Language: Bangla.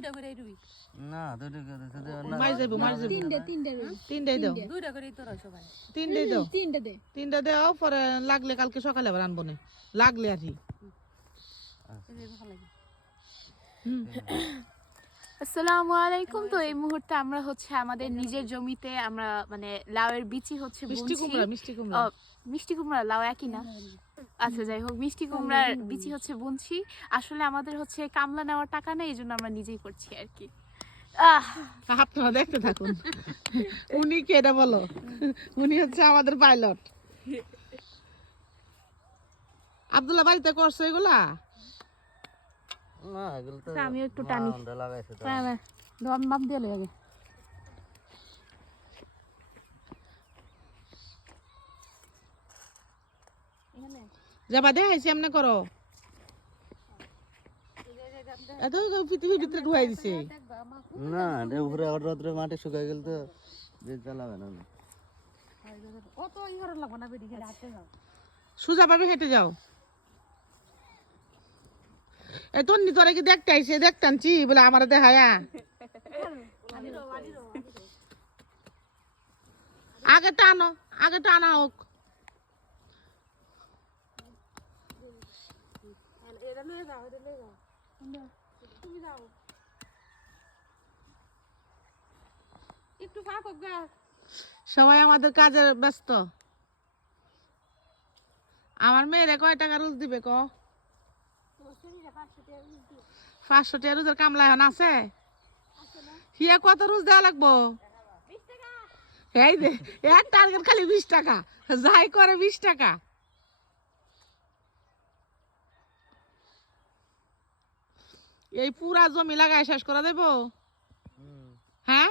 দুইটা করে রুই না দুইটা করে মার যাইবো তিনটে রুই তিনটাই দাও দুইটা করে তোরা সবাই তিনটাই দাও তিনটে দে তিনটা দাও পরে লাগলে কালকে সকালে আবার আনবো না লাগলে আর কি ভালো লাগে আসসালামু আলাইকুম। তো এই মুহূর্তে আমরা হচ্ছে আমাদের নিজের জমিতে আমরা মানে লাউয়ের বিচি হচ্ছে মিষ্টি বুনছি। কুমড়া মিষ্টি কুমড়া মিষ্টি কুমড়া লাউ একই না? আচ্ছা যাই হোক, মিষ্টি কুমড়ার বিচি হচ্ছে বুনছি। আসলে আমাদের হচ্ছে কামলা নেওয়ার টাকা নেই, এই জন্য আমরা নিজেই করছি আর কি। আপনারা দেখতে থাকুন। উনি কে এটা বলো? উনি হচ্ছে আমাদের পাইলট। আব্দুল্লাহ বাড়িতে করছো এগুলা? না এগুলো তো আমিও একটু টানি লাগাইছে তো দম মাপ দিয়ে আগে। যাবা দেখাইছি এমনি করো। এত পৃথিবীর ভিতরে ঢুকাই দিছে। না উপরে রোদ্রে মাটি শুকাই গেল তো যে চালাবে না অত ইহর লাগবে না বেডি খেলে হাঁটতে যাও সোজা পাবে হেঁটে যাও। এই তোর নি তোরা কি দেখতে আইছে দেখতানছি বলে আমার দেখায়া আগে টানো হোক। এটা লয়ে যাও তুমি যাও একটু ফাঁক হোক গা সবাই আমাদের কাজে ব্যস্ত। আমার মেয়েরে কয় টাকা রোজ দিবে ক? 500 টাকা রোজের কামলা এখন আছে? হিয়া কত রোজ দেওয়া লাগবো? এই দে এক টার্গেট খালি 20 টাকা, যাই করে 20 টাকা। এই পুরা জমি লাগায় শেষ করে দেব? হ্যাঁ